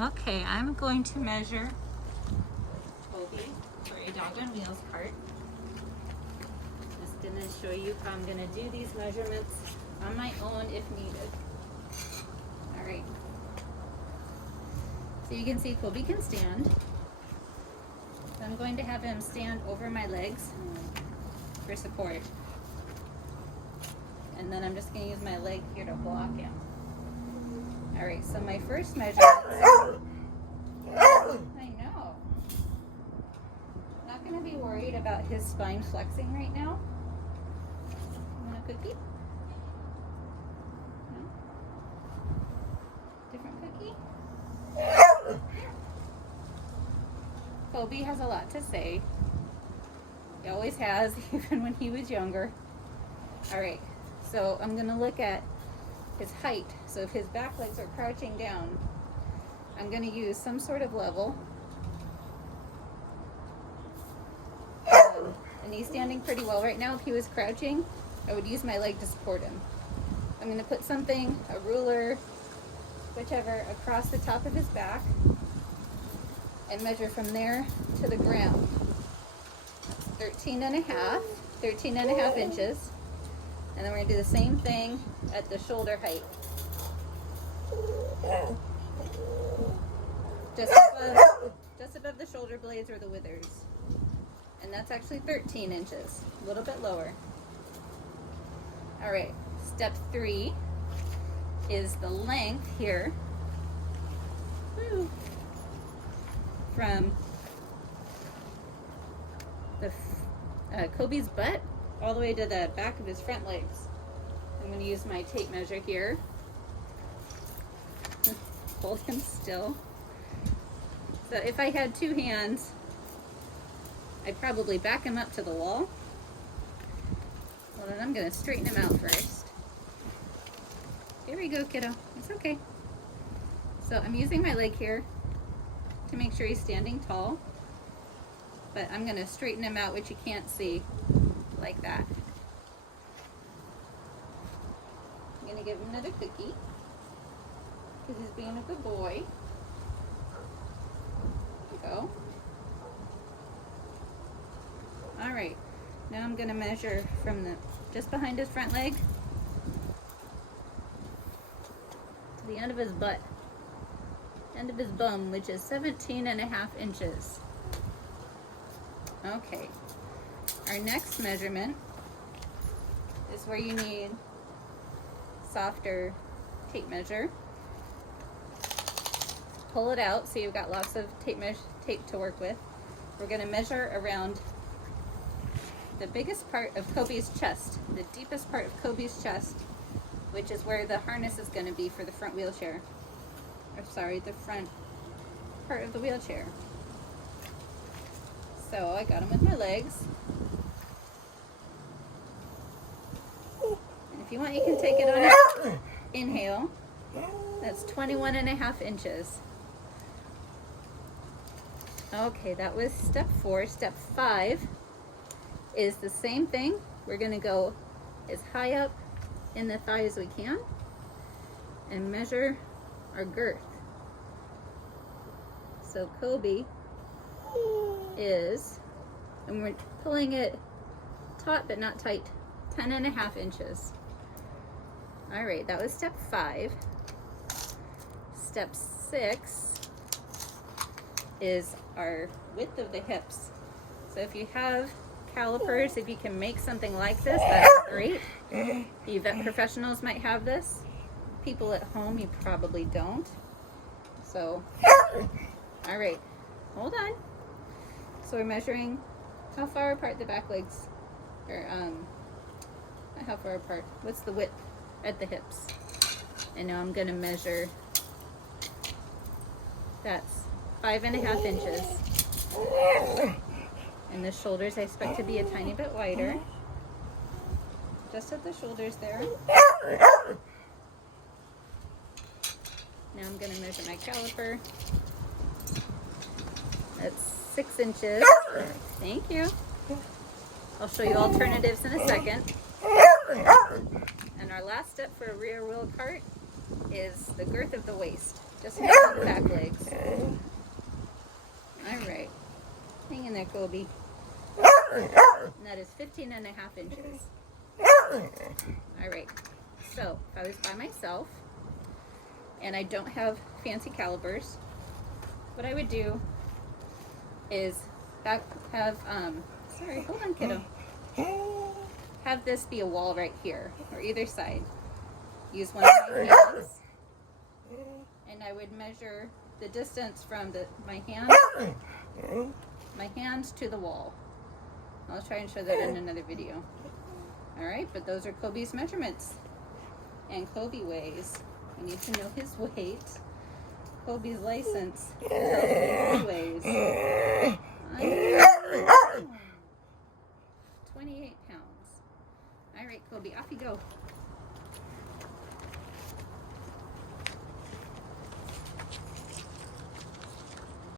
Okay, I'm going to measure Kobe for a Doggon Wheels cart. Just gonna show you how I'm gonna do these measurements on my own if needed. All right. So you can see Kobe can stand. So I'm going to have him stand over my legs for support. And then I'm just gonna use my leg here to block him. All right, so my first measurement. I know. Not gonna be worried about his spine flexing right now. Want a cookie? No? Different cookie? Kobe has a lot to say. He always has, even when he was younger. All right, so I'm gonna look at his height. So if his back legs are crouching down, I'm going to use some sort of level. And he's standing pretty well right now. If he was crouching, I would use my leg to support him. I'm going to put something, a ruler, whichever, across the top of his back and measure from there to the ground. That's 13 and a half inches. And then we're going to do the same thing at the shoulder height. Just above the shoulder blades or the withers. And that's actually 13 inches, a little bit lower. All right, step 3 is the length here. From the Kobe's butt all the way to the back of his front legs. I'm going to use my tape measure here. Hold him still. So if I had 2 hands, I'd probably back him up to the wall. Well, then I'm going to straighten him out first. Here we go, kiddo. It's okay. So I'm using my leg here to make sure he's standing tall. But I'm going to straighten him out, which you can't see, like that. I'm going to give him another cookie because he's being a good boy. There you go. All right, now I'm going to measure from just behind his front leg to the end of his butt, end of his bum, which is 17 and a half inches. Okay. Our next measurement is where you need softer tape measure. Pull it out so you've got lots of tape to work with. We're going to measure around the biggest part of Kobe's chest, the deepest part of Kobe's chest, which is where the harness is going to be for the front wheelchair. Or sorry, the front part of the wheelchair. So I got him with my legs. If you want, you can take it on your inhale. That's 21 and a half inches. Okay, that was step 4. Step 5 is the same thing. We're going to go as high up in the thigh as we can and measure our girth. So Kobe is, and we're pulling it taut but not tight, 10 and a half inches. All right, that was step 5. Step 6 is our width of the hips. So if you have calipers, if you can make something like this, that's great. You vet professionals might have this. People at home, you probably don't. So, all right, hold on. So we're measuring how far apart the back legs, or not how far apart, what's the width at the hips. And now I'm gonna measure, that's 5.5 inches. And the shoulders I expect to be a tiny bit wider. Just at the shoulders there. Now I'm gonna measure my caliper. That's 6 inches. Thank you. I'll show you alternatives in a second. And our last step for a rear wheel cart is the girth of the waist. Just have the back legs. Alright. Hang in there, Kobe. And that is 15.5 inches. Alright. So, if I was by myself, and I don't have fancy calipers, what I would do is sorry, hold on, kiddo. Have this be a wall right here, or either side. Use one of my hands, and I would measure the distance from my hand to the wall. I'll try and show that in another video. Alright, but those are Kobe's measurements. And Kobe weighs. I need to know his weight. Kobe's license tells me he weighs 28 pounds. Alright, Kobe, off you go.